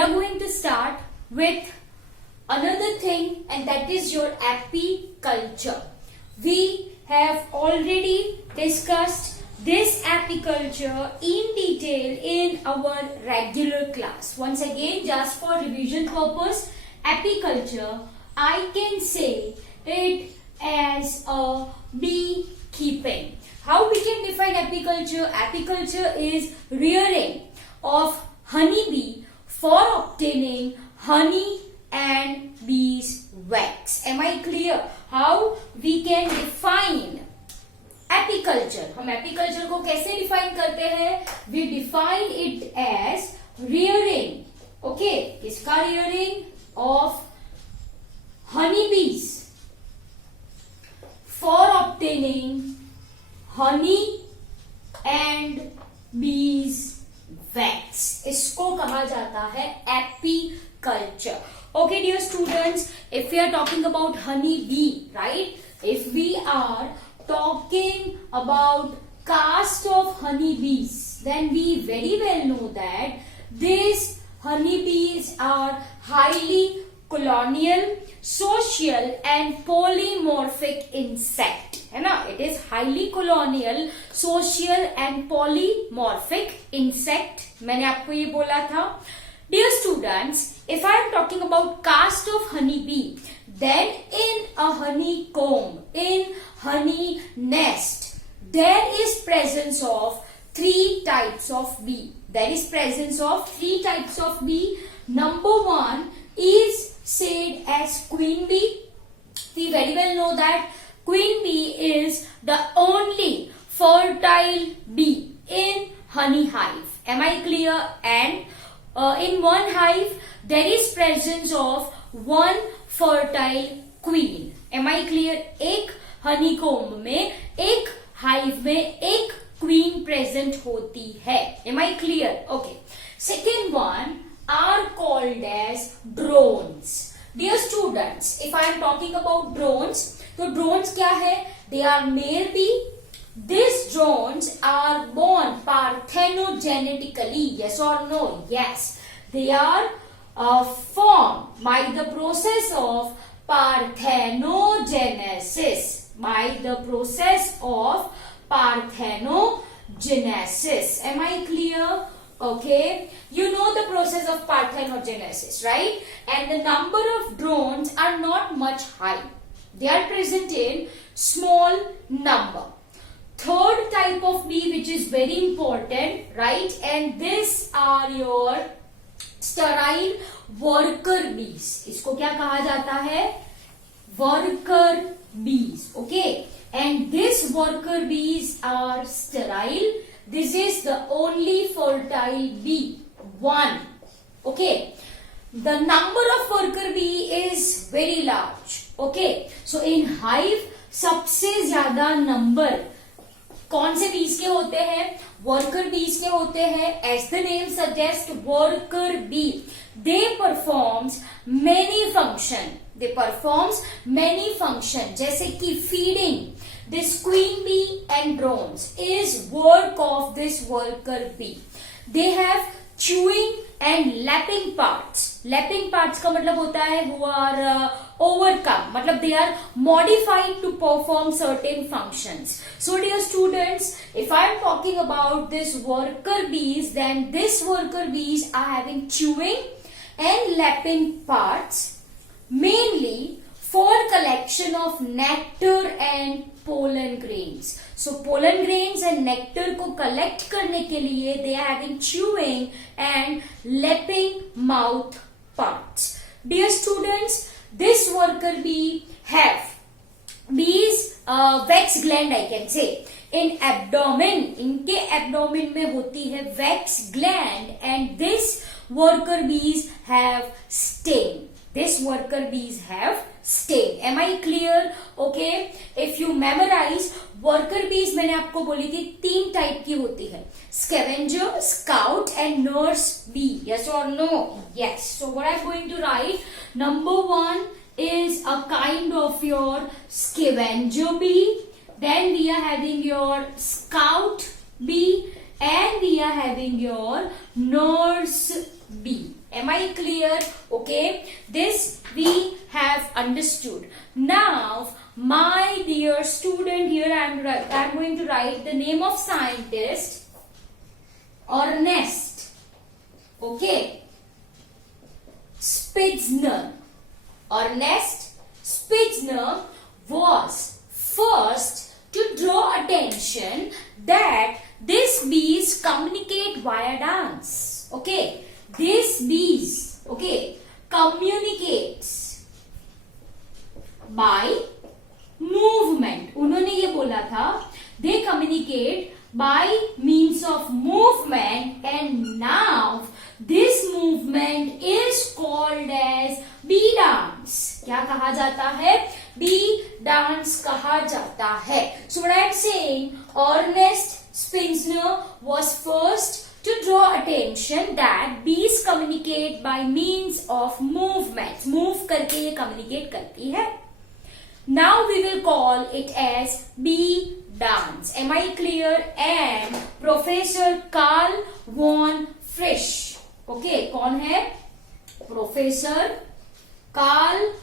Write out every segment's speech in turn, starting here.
are going to start with another thing, and that is your apiculture. We have already discussed this apiculture in detail in our regular class. Once again, just for revision purpose, apiculture, I can say it as a beekeeping. How we can define apiculture? Apiculture is rearing of honeybee for obtaining honey and bees wax. Am I clear? How we can define apiculture? हम apiculture को कैसे define करते हैं? We define it as rearing. Okay, किसका rearing? Of honeybees for obtaining honey and bees wax. इसको कहा जाता है apiculture. Okay, dear students, if we are talking about honey bee, right? If we are talking about caste of honey bees, then we very well know that these honey bees are highly colonial, social and polymorphic insect. है ना? It is highly colonial, social and polymorphic insect. मैंने आपको ये बोला था. Dear students, if I am talking about caste of honey bee, then in a honeycomb, in honey nest, there is presence of three types of bee. There is presence of three types of bee. Number one is said as queen bee. We very well know that queen bee is the only fertile bee in honey hive. Am I clear? And in one hive there is presence of one fertile queen. Am I clear? एक honeycomb में, एक hive में एक queen present होती है. Am I clear? Okay. Second one are called as drones. Dear students, if I am talking about drones, तो drones क्या है? They are male bee. These drones are born parthenogenetically. Yes or no? Yes. They are formed by the process of parthenogenesis. By the process of parthenogenesis. Am I clear? Okay, you know the process of parthenogenesis, right? And the number of drones are not much high. They are present in small number. Third type of bee which is very important, right? And these are your sterile worker bees. इसको क्या कहा जाता है? Worker bees. Okay, and these worker bees are sterile. This is the only fertile bee. One. Okay. The number of worker bee is very large. Okay. So in hive सबसे ज्यादा number कौन से बीज के होते हैं? वर्कर बीज के होते हैं. As the name suggests, worker bee. They performs many function. They performs many function. जैसे कि feeding. This queen bee and drones is work of this worker bee. They have chewing and lapping parts. Lapping parts का मतलब होता है who are overcome. मतलब they are modified to perform certain functions. So dear students, if I am talking about this worker bees, then this worker bees are having chewing and lapping parts, mainly for collection of nectar and pollen grains. So pollen grains and nectar को collect करने के लिए they are having chewing and lapping mouth parts. Dear students, this worker bee have bees wax gland, I can say. In abdomen, इनके abdomen में होती है wax gland, and this worker bees have sting. This worker bees have sting. Am I clear? Okay. If you memorize, worker bees मैंने आपको बोली थी तीन type की होती है. Scavenger, scout and nurse bee. Yes or no? Yes. So what I'm going to write, number one is a kind of your scavenger bee. Then we are having your scout bee and we are having your nurse bee. Am I clear? Okay, this we have understood. Now, my dear student, here I am going to write the name of scientist, Ernest. Okay, Spitzer. Ernest Spitzer was first to draw attention that these bees communicate via dance. Okay, these bees, okay, communicates by movement. उन्होंने ये बोला था, they communicate by means of movement, and now this movement is called as bee dance. क्या कहा जाता है? Bee dance कहा जाता है. So what I am saying, Ernest Spitzer was first to draw attention that bees communicate by means of movements. Move करके ये communicate करती है. Now we will call it as bee dance. Am I clear? And Professor Carl von Frisch. Okay, कौन है? Professor Carl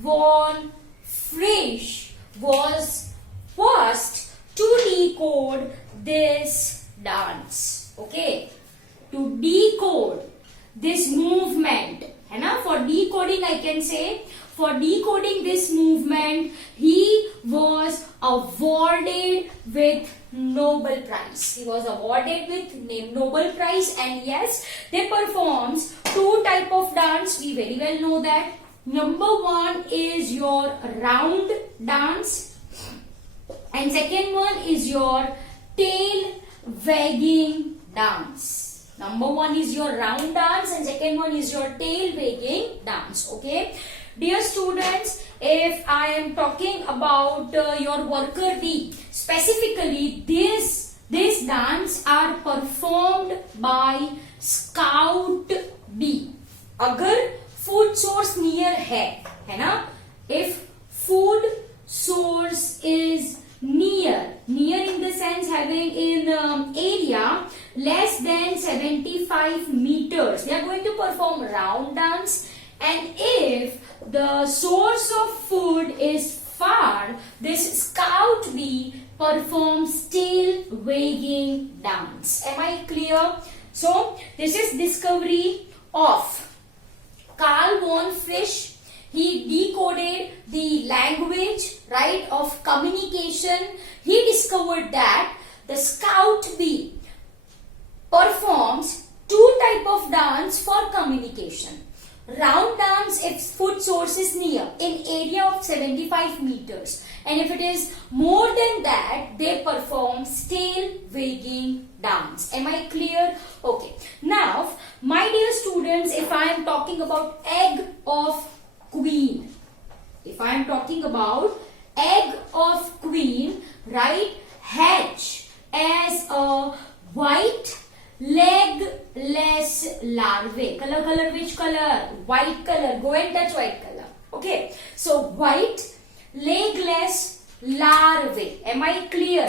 von Frisch was first to decode this dance. Okay, to decode this movement, है ना? For decoding I can say, for decoding this movement, he was awarded with Nobel Prize. He was awarded with Nobel Prize, and yes, they performs two type of dance. We very well know that. Number one is your round dance, and second one is your tail wagging dance. Number one is your round dance, and second one is your tail wagging dance. Okay, dear students, if I am talking about your worker bee, specifically this dance are performed by scout bee. अगर food source near है ना? If food source is near in the sense having in area less than 75 meters, they are going to perform round dance. And if the source of food is far, this scout bee performs tail wagging dance. Am I clear? So this is discovery of Carl von Frisch. He decoded the language, right, of communication. He discovered that the scout bee performs two type of dance for communication. Round dance if food source is near in area of 75 meters, and if it is more than that, they perform tail wagging dance. Am I clear? Okay. Now, my dear students, if I am talking about egg of queen, if I am talking about egg of queen, right, hatch as a white legless larvae. Color, which color? White color. Go and touch white color. Okay. So, white legless larvae. Am I clear?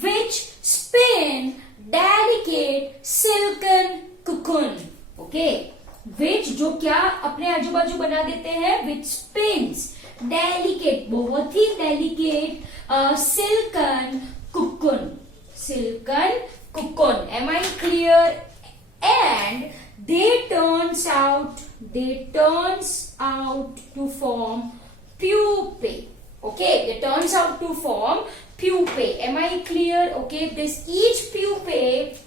Which spin delicate silken cocoon. Okay. Which जो क्या अपने आजू बाजू बना देते हैं? Which spins delicate, बहुत ही delicate silken cocoon. Silken cocoon. Am I clear? And they turns out to form pupae. Okay, they turns out to form pupae. Am I clear? Okay, this each pupae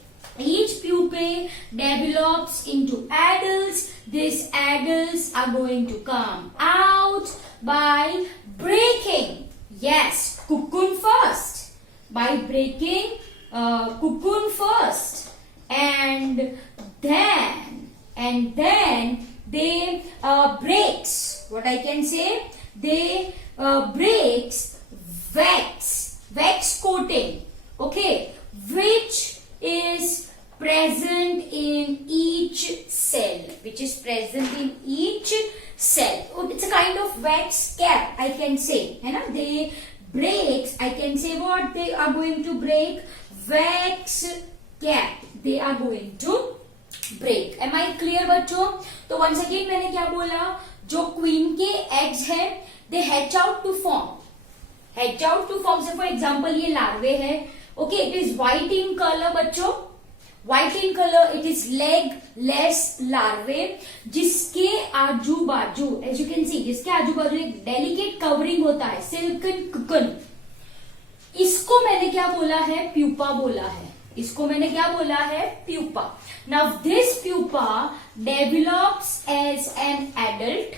develops into adults. These adults are going to come out by breaking, yes, cocoon first. By breaking cocoon first, and then they breaks. What I can say? They breaks wax coating. Okay, which is present in each cell. Which is present in each cell. Oh, it's a kind of wax cap, I can say. है ना? They breaks. I can say what they are going to break. Wax cap. They are going to break. Am I clear बच्चों? तो once again मैंने क्या बोला, जो queen के eggs है they hatch out to form, hatch out to form. से for example ये लार्वे है, okay, it is white in colour बच्चों, white in colour, it is legless larvae, जिसके आजू बाजू एज यू कैन सी, जिसके आजू बाजू एक डेलिकेट कवरिंग होता है, सिल्कन कुकन। इसको मैंने क्या बोला है, प्यूपा बोला है, इसको मैंने क्या बोला है, pupa. Now this pupa develops as an adult,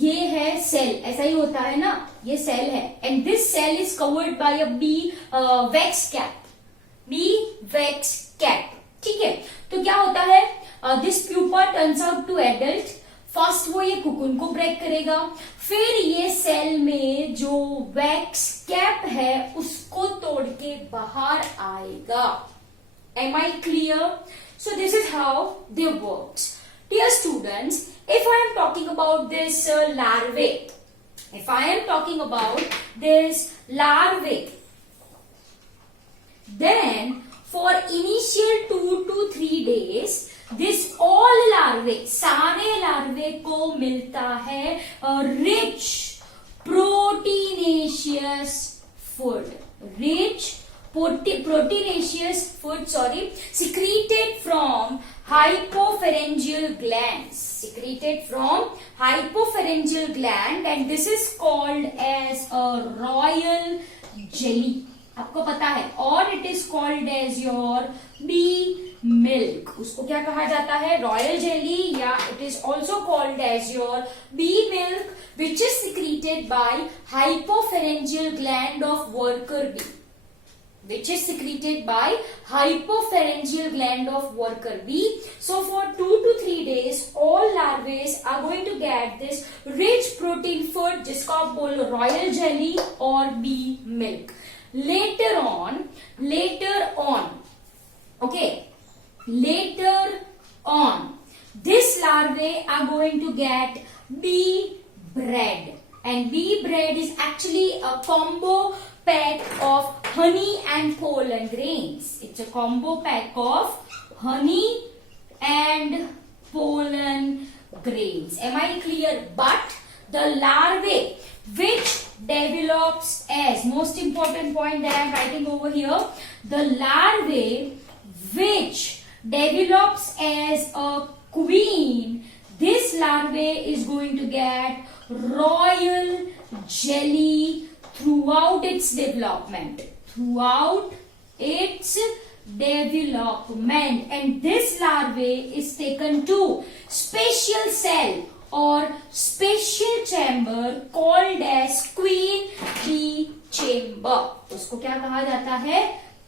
ये है सेल, ऐसा ही होता है ना, ये सेल है, and this cell is covered by a bee wax cap, bee wax cap, ठीक है। तो क्या होता है, this pupa turns out to adult, first वो ये कुकुन को ब्रेक करेगा, फिर ये सेल में जो वैक्स कैप है उसको तोड़ के बाहर आएगा। Am I clear? So this is how they works. Dear students, if I am talking about this larvae, if I am talking about this larvae, then for initial 2 to 3 days, this all larvae, सारे larvae को मिलता है rich proteinaceous food, rich proteinaceous food, secreted from hypopharyngeal glands, secreted from hypopharyngeal gland, and this is called as a royal jelly, आपको पता है, और it is called as your bee milk, उसको क्या कहा जाता है, रॉयल जेली, या it is also called as your bee milk, which is secreted by hypopharyngeal gland of worker bee, which is secreted by hypopharyngeal gland of worker bee. So for 2 to 3 days, all larvae are going to get this rich protein food, जिसको आप बोलो royal jelly और bee milk. Later on, okay, later on, this larvae are going to get bee bread, and bee bread is actually a combo pack of honey and pollen grains. It's a combo pack of honey and pollen grains. Am I clear? But the larvae which develops as, most important point that I am writing over here, the larvae which develops as a queen, this larvae is going to get royal jelly throughout its development, and this larvae is taken to special cell or special chamber called as queen bee chamber. उसको क्या कहा जाता है,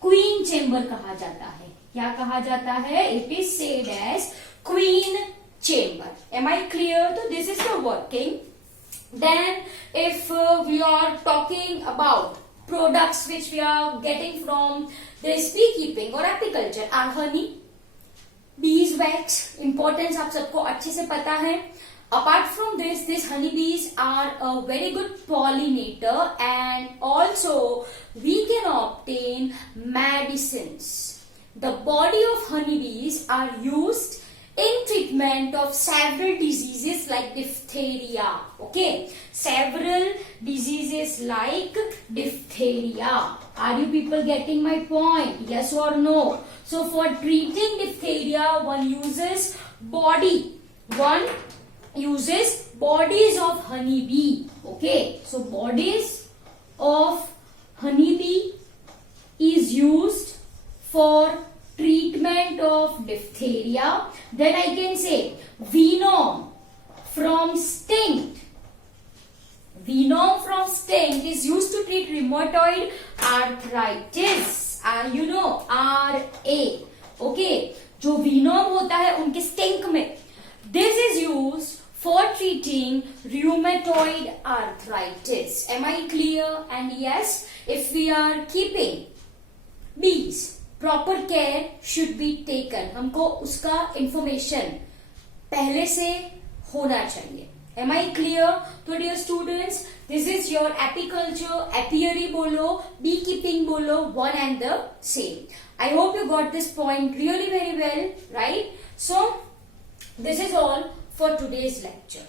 queen chamber कहा जाता है, क्या कहा जाता है, it is said as queen chamber. Am I clear? So this is the working. Then if we are talking about products which we are getting from this beekeeping or apiculture, are honey, bees wax, importance आप सबको अच्छे से पता है. Apart from this, these honeybees are a very good pollinator, and also we can obtain medicines. The body of honeybees are used in treatment of several diseases like diphtheria. Okay, several diseases like diphtheria. Are you people getting my point? Yes or no? So for treating diphtheria, one uses bodies of honeybee. Okay, so bodies of honeybee is used for treatment of diphtheria. Then I can say venom from stink. Venom from stink is used to treat rheumatoid arthritis. You know, RA. Okay, जो venom होता है उनके stink में, this is used for treating rheumatoid arthritis. Am I clear? And yes, if we are keeping bees, proper care should be taken. हमको उसका information पहले से होना चाहिए. Am I clear? तो dear students, this is your apiculture, apiary बोलो, beekeeping बोलो, one and the same. I hope you got this point really very well, right? So this is all for today's lecture.